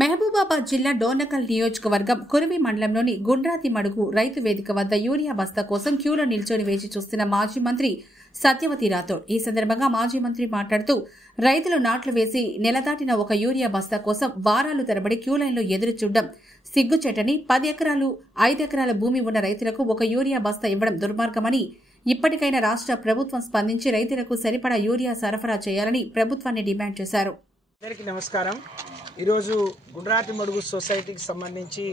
మహబూబాబాద్ జిల్లా డోర్నకల్ నియోజకవర్గం కురివి మండలంలోని గుండ్రాతి మడుగు రైతు వేదిక వద్ద యూరియా బస్తా కోసం క్యూలో నిల్చొని వేచి చూస్తున్న మాజీ మంత్రి సత్యవతి రాథోడ్. ఈ సందర్భంగా మాజీ మంత్రి మాట్లాడుతూ రైతులు నాట్లు వేసి నెలదాటిన ఒక యూరియా బస్తా కోసం వారాలు తరబడి క్యూలైన్లో ఎదురు చూడడం సిగ్గుచేటని, 10 ఎకరాలు 5 ఎకరాల భూమి ఉన్న రైతులకు ఒక యూరియా బస్తా ఇవ్వడం దుర్మార్గమని, ఇప్పటికైనా రాష్ట్ర ప్రభుత్వం స్పందించి రైతులకు సరిపడా యూరియా సరఫరా చేయాలని ప్రభుత్వాన్ని డిమాండ్ చేశారు. అందరికీ నమస్కారం. ఈరోజు గుండ్రాతి మడుగు సొసైటీకి సంబంధించి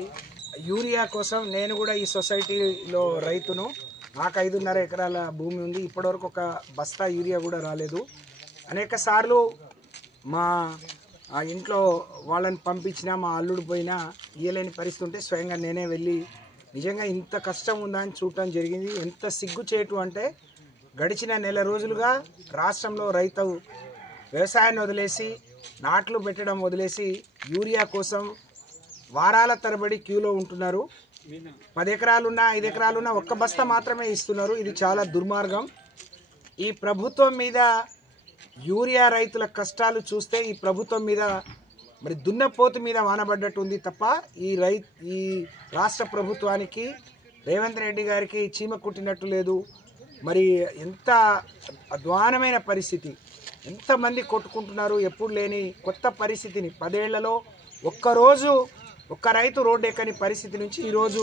యూరియా కోసం నేను కూడా ఈ సొసైటీలో రైతును. నాకు 5.5 ఎకరాల భూమి ఉంది. ఇప్పటివరకు ఒక బస్తా యూరియా కూడా రాలేదు. అనేక సార్లు మా ఇంట్లో వాళ్ళని పంపించినా, మా అల్లుడు పోయినా ఇయ్యలేని పరిస్థితి ఉంటే స్వయంగా నేనే వెళ్ళి నిజంగా ఇంత కష్టం ఉందా అని చూడటం జరిగింది. ఎంత సిగ్గుచేటు అంటే, గడిచిన నెల రోజులుగా రాష్ట్రంలో రైతు వ్యవసాయాన్ని వదిలేసి, నాట్లు పెట్టడం వదిలేసి యూరియా కోసం వారాల తరబడి క్యూలో ఉంటున్నారు. 10 ఎకరాలున్నా 5 ఎకరాలున్నా ఒక్క బస్తా మాత్రమే ఇస్తున్నారు. ఇది చాలా దుర్మార్గం. ఈ ప్రభుత్వం మీద, యూరియా రైతుల కష్టాలు చూస్తే ఈ ప్రభుత్వం మీద మరి దున్నపోతు మీద వానబడ్డట్టు ఉంది తప్ప ఈ రాష్ట్ర ప్రభుత్వానికి, రేవంత్ రెడ్డి గారికి చీమ కుట్టినట్టు లేదు. మరి ఎంత అధ్వానమైన పరిస్థితి, ఎంతమంది కొట్టుకుంటున్నారు. ఎప్పుడు లేని కొత్త పరిస్థితిని 10 ఏళ్లలో ఒక్కరోజు ఒక్క రైతు రోడ్డు ఎక్కని పరిస్థితి నుంచి ఈరోజు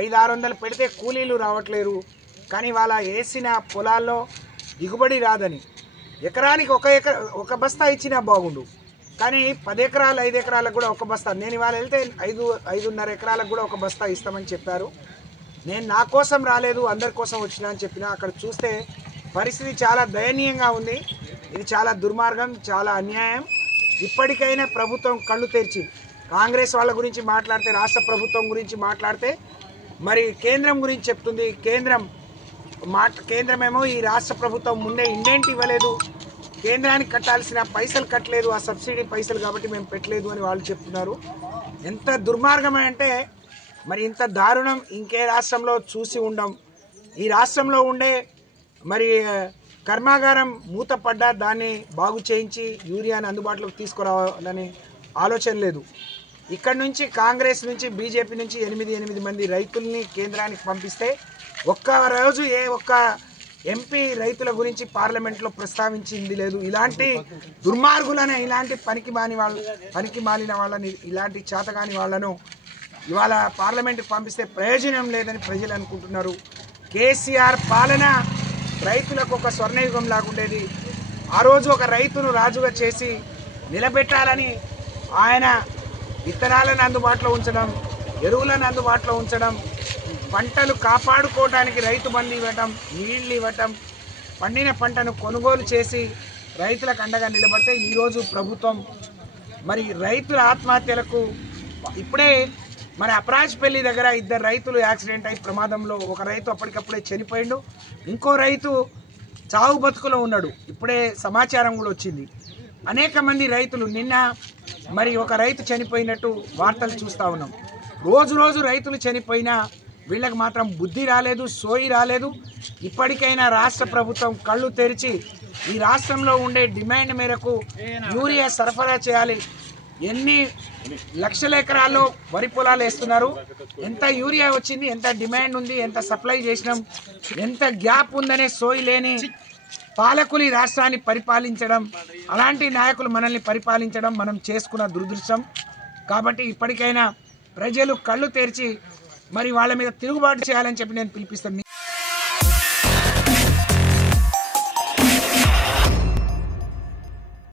500-600 పెడితే కూలీలు రావట్లేరు. కానీ వాళ్ళ వేసిన పొలాల్లో దిగుబడి రాదని, ఎకరానికి ఒక బస్తా ఇచ్చినా బాగుండు. కానీ 10 ఎకరాలు 5 ఎకరాలకు కూడా ఒక బస్తా, నేను ఇవాళ వెళ్తే 5.5 ఎకరాలకు కూడా ఒక బస్తా ఇస్తామని చెప్పారు. నేను నా కోసం రాలేదు, అందరి కోసం వచ్చినా అని చెప్పిన. అక్కడ చూస్తే పరిస్థితి చాలా దయనీయంగా ఉంది. ఇది చాలా దుర్మార్గం, చాలా అన్యాయం. ఇప్పటికైనా ప్రభుత్వం కళ్ళు తెరిచి, కాంగ్రెస్ వాళ్ళ గురించి మాట్లాడితే, రాష్ట్ర ప్రభుత్వం గురించి మాట్లాడితే మరి కేంద్రం గురించి చెప్తుంది. కేంద్రమేమో ఈ రాష్ట్ర ప్రభుత్వం ముందే ఇండెంట్ ఇవ్వలేదు, కేంద్రానికి కట్టాల్సిన పైసలు కట్టలేదు, ఆ సబ్సిడీ పైసలు కాబట్టి మేము పెట్టలేదు అని వాళ్ళు చెప్తున్నారు. ఎంత దుర్మార్గం అంటే, మరి ఇంత దారుణం ఇంకే రాష్ట్రంలో చూసి ఉండం. ఈ రాష్ట్రంలో ఉండే మరి కర్మాగారం మూతపడ్డా దాన్ని బాగు చేయించి యూరియాని అందుబాటులోకి తీసుకురావాలని ఆలోచన లేదు. ఇక్కడ నుంచి కాంగ్రెస్ నుంచి, బీజేపీ నుంచి 8 మంది రైతుల్ని కేంద్రానికి పంపిస్తే ఒక్క రోజు ఒక్క ఎంపీ రైతుల గురించి పార్లమెంట్లో ప్రస్తావించింది లేదు. ఇలాంటి దుర్మార్గులనే, ఇలాంటి పనికి మాలిన వాళ్ళని, ఇలాంటి చేతగాని వాళ్ళను ఇవాళ పార్లమెంట్కి పంపిస్తే ప్రయోజనం లేదని ప్రజలు అనుకుంటున్నారు. కేసీఆర్ పాలన రైతులకు ఒక స్వర్ణయుగం లాగుండేది. ఆ రోజు ఒక రైతును రాజుగా చేసి నిలబెట్టాలని ఆయన విత్తనాలను అందుబాటులో ఉంచడం, ఎరువులను అందుబాటులో ఉంచడం, పంటలు కాపాడుకోవడానికి రైతు బంధు ఇవ్వటం, నీళ్లు ఇవ్వటం, పండిన పంటను కొనుగోలు చేసి రైతులకు అండగా నిలబడితే ఈరోజు ప్రభుత్వం మరి రైతుల ఆత్మహత్యలకు, ఇప్పుడే మరి అప్రాజ్పల్లి దగ్గర 2 రైతులు యాక్సిడెంట్ అయి ప్రమాదంలో, ఒక రైతు అప్పటికప్పుడే చనిపోయిండు, ఇంకో రైతు చావు బతుకులో ఉన్నాడు. ఇప్పుడే సమాచారం కూడా వచ్చింది. అనేక మంది రైతులు, నిన్న మరి ఒక రైతు చనిపోయినట్టు వార్తలు చూస్తూ ఉన్నాం. రోజు రైతులు చనిపోయినా వీళ్ళకి మాత్రం బుద్ధి రాలేదు, సోయి రాలేదు. ఇప్పటికైనా రాష్ట్ర ప్రభుత్వం కళ్ళు తెరిచి ఈ రాష్ట్రంలో ఉండే డిమాండ్ మేరకు యూరియా సరఫరా చేయాలి. ఎన్ని లక్షల ఎకరాల్లో వరి పొలాలు వేస్తున్నారు, ఎంత యూరియా వచ్చింది, ఎంత డిమాండ్ ఉంది, ఎంత సప్లై చేసినాం, ఎంత గ్యాప్ ఉందనే సోయి లేని పాలకులు ఈ రాష్ట్రాన్ని పరిపాలించడం, అలాంటి నాయకులు మనల్ని పరిపాలించడం మనం చేసుకున్న దురదృష్టం. కాబట్టి ఇప్పటికైనా ప్రజలు కళ్ళు తెరిచి మరి వాళ్ళ మీద తిరుగుబాటు చేయాలని చెప్పి నేను పిలిపిస్తాను.